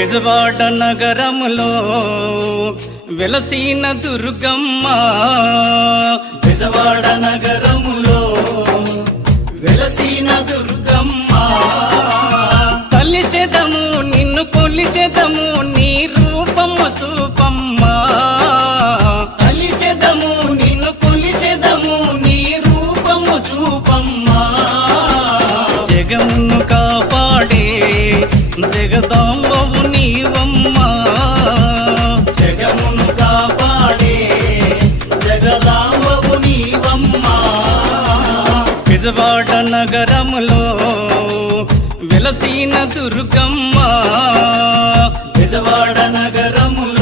బెజవాడ నగరములో వెలసిన దుర్గమ్మ, బెజవాడ నగరములో వెలసిన దుర్గమ్మ. తల్లిచెదము నిన్ను కొలిచెదము నీ రూపము చూపమ్మ, తల్లిచెదము నిన్ను కొలిచెదము నీ రూపము చూపమ్మ. జగమును కాపాడే జగదాంబవు నీవమ్మ, జగమును కాపాడే జగదాంబవు నీవమ్మ. బెజవాడ నగరములో వెలసిన దుర్గమ్మ, బెజవాడ నగరములో